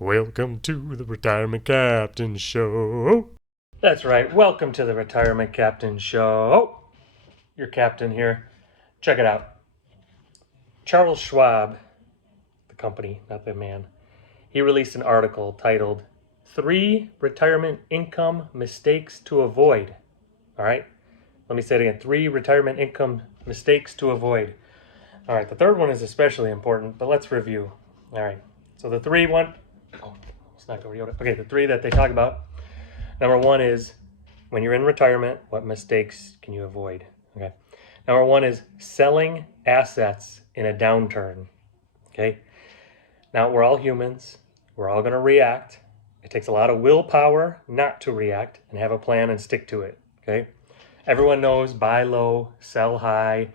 Welcome to the Retirement Captain Show. That's right. Welcome to the Retirement Captain Show. Your captain here. Check it out. Charles Schwab, the company, not the man, he released an article titled 3 Retirement Income Mistakes to Avoid. All right. Let me say it again. 3 retirement income mistakes to avoid. All right. The third one is especially important, but let's review. All right. So the 3 one, oh, it's not going to Yoda. Okay. The 3 that they talk about. Number 1 is when you're in retirement, what mistakes can you avoid? Okay. Number 1 is selling assets in a downturn. Okay. Now, we're all humans. We're all going to react. It takes a lot of willpower not to react and have a plan and stick to it. Okay. Everyone knows buy low, sell high.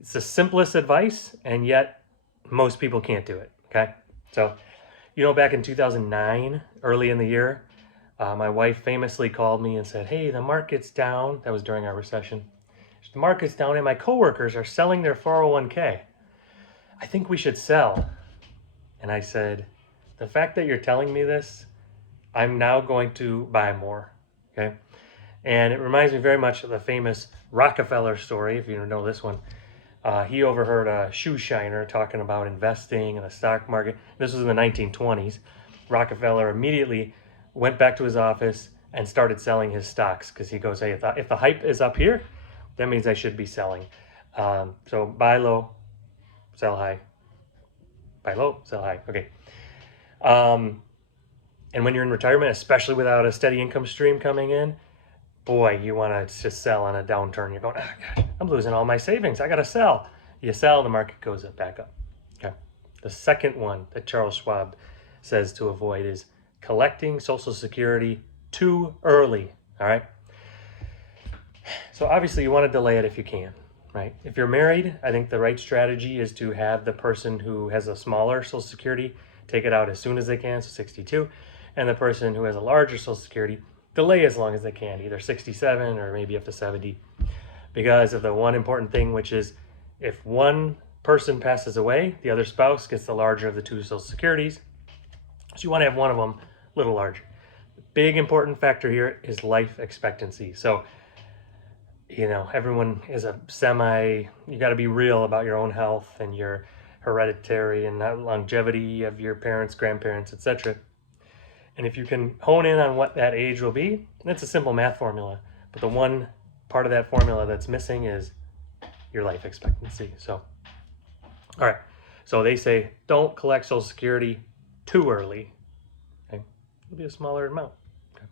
It's the simplest advice, and yet most people can't do it. Okay. So, back in 2009, early in the year, my wife famously called me and said, "Hey, the market's down." That was during our recession. "The market's down and my coworkers are selling their 401k. I think we should sell." And I said, "The fact that you're telling me this, I'm now going to buy more." Okay. And it reminds me very much of the famous Rockefeller story, if you know this one. He overheard a shoe shiner talking about investing in the stock market. This was in the 1920s. Rockefeller immediately went back to his office and started selling his stocks because he goes, "Hey, if the hype is up here, that means I should be selling." So buy low, sell high. Buy low, sell high. Okay. And when you're in retirement, especially without a steady income stream coming in, boy, you want to just sell on a downturn. You're going, "Oh, gosh, I'm losing all my savings. I got to sell." You sell, the market goes back up. Okay. The second one that Charles Schwab says to avoid is collecting Social Security too early. All right. So obviously you want to delay it if you can, right? If you're married, I think the right strategy is to have the person who has a smaller Social Security take it out as soon as they can, so 62, and the person who has a larger Social Security delay as long as they can, either 67 or maybe up to 70, because of the one important thing, which is if one person passes away, the other spouse gets the larger of the 2 Social Securities. So you want to have one of them a little larger. The big important factor here is life expectancy. So, everyone is you got to be real about your own health and your hereditary and longevity of your parents, grandparents, etc. And if you can hone in on what that age will be, it's a simple math formula. But the one part of that formula that's missing is your life expectancy. So, all right. So they say don't collect Social Security too early. Okay. It'll be a smaller amount. Okay.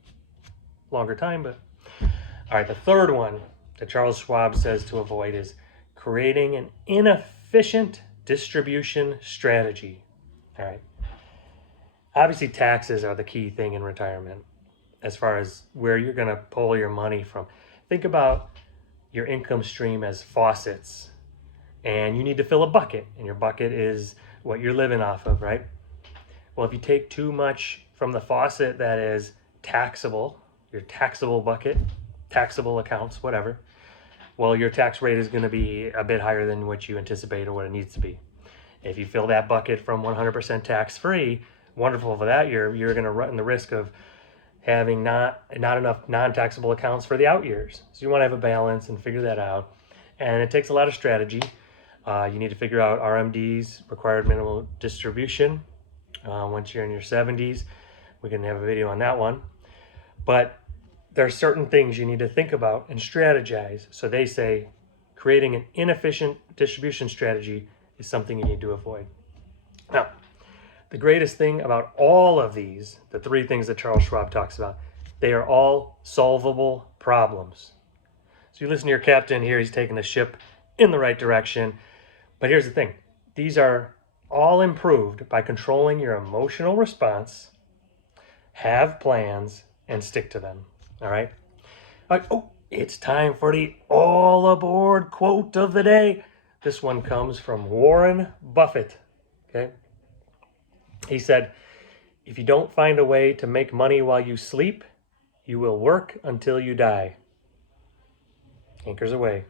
Longer time, but all right. The third one that Charles Schwab says to avoid is creating an inefficient distribution strategy. All right. Obviously, taxes are the key thing in retirement as far as where you're going to pull your money from. Think about your income stream as faucets, and you need to fill a bucket, and your bucket is what you're living off of, right? Well, if you take too much from the faucet that is taxable, your taxable bucket, taxable accounts, whatever, well, your tax rate is going to be a bit higher than what you anticipate or what it needs to be. If you fill that bucket from 100% tax-free, wonderful for that year, you're going to run the risk of having not enough non-taxable accounts for the out years. So you want to have a balance and figure that out. And it takes a lot of strategy. You need to figure out RMDs, required minimal distribution. Once you're in your 70s, we can have a video on that one. But there are certain things you need to think about and strategize. So they say creating an inefficient distribution strategy is something you need to avoid. Now, the greatest thing about all of these, the 3 things that Charles Schwab talks about, they are all solvable problems. So you listen to your captain here, he's taking the ship in the right direction. But here's the thing. These are all improved by controlling your emotional response, have plans, and stick to them. All right? It's time for the all aboard quote of the day. This one comes from Warren Buffett. Okay? He said, "If you don't find a way to make money while you sleep, you will work until you die." Anchors away.